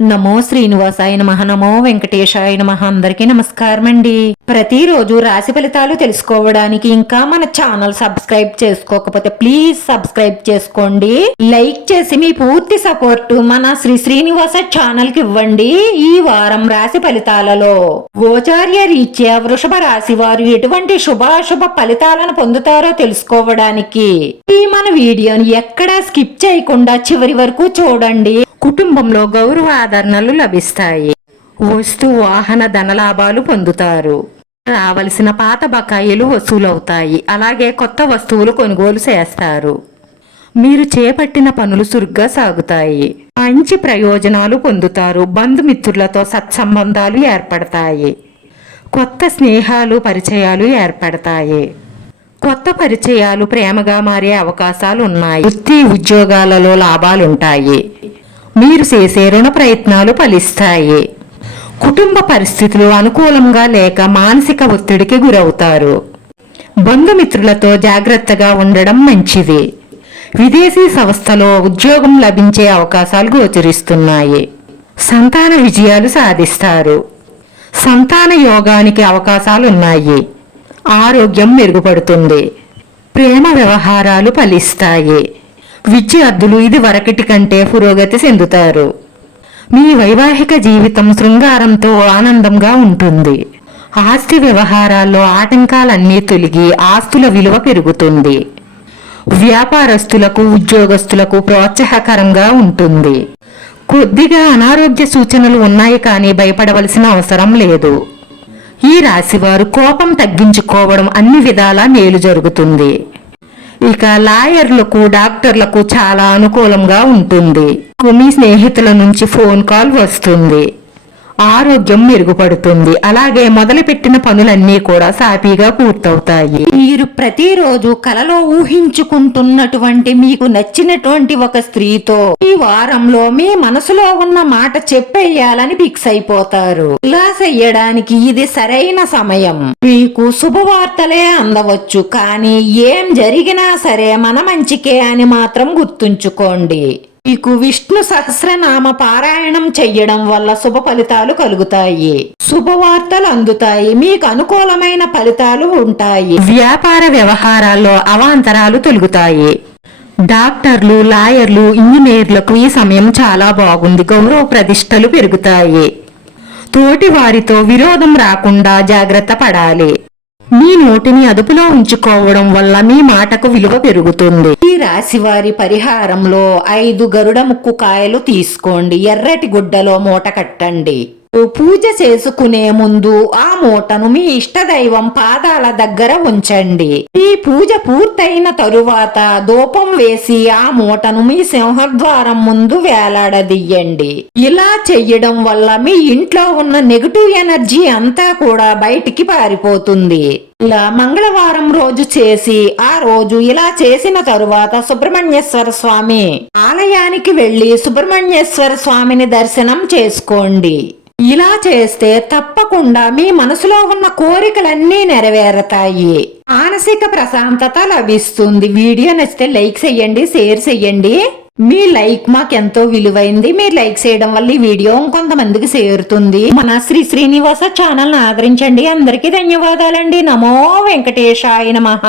నమో శ్రీనివాసాయ నమః. నమో వెంకటేశాయ నమః. అందరికీ నమస్కారం అండి. ప్రతిరోజు రాశి ఫలితాలు తెలుసుకోవడానికి ఇంకా మన ఛానల్ సబ్స్క్రైబ్ చేసుకోకపోతే ప్లీజ్ సబ్స్క్రైబ్ చేసుకోండి. లైక్ చేసి మీ పూర్తి సపోర్ట్ మన శ్రీనివాస ఛానల్ కి ఇవ్వండి. ఈ వారం రాశి ఫలితాలలో గోచార్య రీత్యా వృషభ రాశి వారు ఎటువంటి శుభాశుభ ఫలితాలను పొందుతారో తెలుసుకోవడానికి ఈ మన వీడియోని ఎక్కడా స్కిప్ చేయకుండా చివరి వరకు చూడండి. కుటుంబంలో గౌరవ ఆదరణలు లభిస్తాయి. వస్తు వాహన ధనలాభాలు పొందుతారు. రావలసిన పాత బకాయిలు వసూలవుతాయి. అలాగే కొత్త వస్తువులు కొనుగోలు చేస్తారు. మీరు చేపట్టిన పనులు చురుగ్గా సాగుతాయి. మంచి ప్రయోజనాలు పొందుతారు. బంధుమిత్రులతో సత్సంబంధాలు ఏర్పడతాయి. కొత్త స్నేహాలు పరిచయాలు ఏర్పడతాయి. కొత్త పరిచయాలు ప్రేమగా మారే అవకాశాలు ఉన్నాయి. వృత్తి ఉద్యోగాలలో లాభాలుంటాయి. మీరు చేసే రుణ ప్రయత్నాలు ఫలిస్తాయి. కుటుంబ పరిస్థితులు అనుకూలంగా లేక మానసిక ఒత్తిడికి గురవుతారు. బంధుమిత్రులతో జాగ్రత్తగా ఉండడం మంచిది. విదేశీ సంస్థలో ఉద్యోగం లభించే అవకాశాలు గోచరిస్తున్నాయి. సంతాన విజయాలు సాధిస్తారు. సంతాన యోగానికి అవకాశాలున్నాయి. ఆరోగ్యం మెరుగుపడుతుంది. ప్రేమ వ్యవహారాలు ఫలిస్తాయి. విద్యార్థులు ఇది వరకటి కంటే పురోగతి చెందుతారు. మీ వైవాహిక జీవితం శృంగారంతో ఆనందంగా ఉంటుంది. ఆస్తి వ్యవహారాల్లో ఆటంకాలన్నీ తొలగి ఆస్తుల విలువ పెరుగుతుంది. వ్యాపారస్తులకు ఉద్యోగస్తులకు ప్రోత్సాహకరంగా ఉంటుంది. కొద్దిగా అనారోగ్య సూచనలు ఉన్నాయి కానీ భయపడవలసిన అవసరం లేదు. ఈ రాశివారు కోపం తగ్గించుకోవడం అన్ని విధాలా మేలు జరుగుతుంది. ఇక లాయర్లకు డాక్టర్లకు చాలా అనుకూలంగా ఉంటుంది. మీ స్నేహితుల నుంచి ఫోన్ కాల్ వస్తుంది. ఆరోగ్యం మెరుగుపడుతుంది. అలాగే మొదలుపెట్టిన పనులన్నీ కూడా సాఫీగా పూర్తవుతాయి. మీరు ప్రతిరోజు కలలో ఊహించుకుంటున్నటువంటి మీకు నచ్చినటువంటి ఒక స్త్రీతో ఈ వారంలో మీ మనసులో ఉన్న మాట చెప్పేయాలని ఫిక్స్ అయిపోతారు. ఇలా చెయ్యడానికి ఇది సరైన సమయం. మీకు శుభవార్తలే అందవచ్చు, కానీ ఏం జరిగినా సరే మన మంచికే అని మాత్రం గుర్తుంచుకోండి. మీకు విష్ణు సహస్రనామ పారాయణం చెయ్యడం వల్ల శుభ ఫలితాలు కలుగుతాయి. శుభవార్తలు అందుతాయి. మీకు అనుకూలమైన ఫలితాలు ఉంటాయి. వ్యాపార వ్యవహారాల్లో అవాంతరాలు తొలగుతాయి. డాక్టర్లు, లాయర్లు, ఇంజనీర్లకు ఈ సమయం చాలా బాగుంది. గౌరవ ప్రతిష్టలు పెరుగుతాయి. తోటి వారితో విరోధం రాకుండా జాగ్రత్త పడాలి. మీ నోటిని అదుపులో ఉంచుకోవడం వల్ల మీ మాటకు విలువ పెరుగుతుంది. ఈ రాశి వారి పరిహారంలో 5 గరుడ ముక్కు కాయలు తీసుకోండి. ఎర్రటి గుడ్డలో మూట కట్టండి. పూజ చేసుకునే ముందు ఆ మూటను మీ ఇష్టదైవం పాదాల దగ్గర ఉంచండి. ఈ పూజ పూర్తయిన తరువాత ధూపం వేసి ఆ మూటను మీ సింహద్వారం ముందు వేలాడదీయండి. ఇలా చెయ్యడం వల్ల మీ ఇంట్లో ఉన్న నెగటివ్ ఎనర్జీ అంతా కూడా బయటికి పారిపోతుంది. ఇలా మంగళవారం రోజు చేసి ఆ రోజు ఇలా చేసిన తరువాత సుబ్రహ్మణ్యేశ్వర స్వామి ఆలయానికి వెళ్లి సుబ్రహ్మణ్యేశ్వర స్వామిని దర్శనం చేసుకోండి. ఇలా చేస్తే తప్పకుండా మీ మనసులో ఉన్న కోరికలన్నీ నెరవేరతాయి. మానసిక ప్రశాంతత లభిస్తుంది. వీడియో నచ్చితే లైక్ చేయండి, షేర్ చేయండి. మీ లైక్ మాకెంతో విలువైంది. మీరు లైక్ చేయడం వల్ల ఈ వీడియో కొంతమందికి చేరుతుంది. మన శ్రీనివాస ఛానల్ ని ఆదరించండి. అందరికీ ధన్యవాదాలండి. నమో వెంకటేశాయ నమః.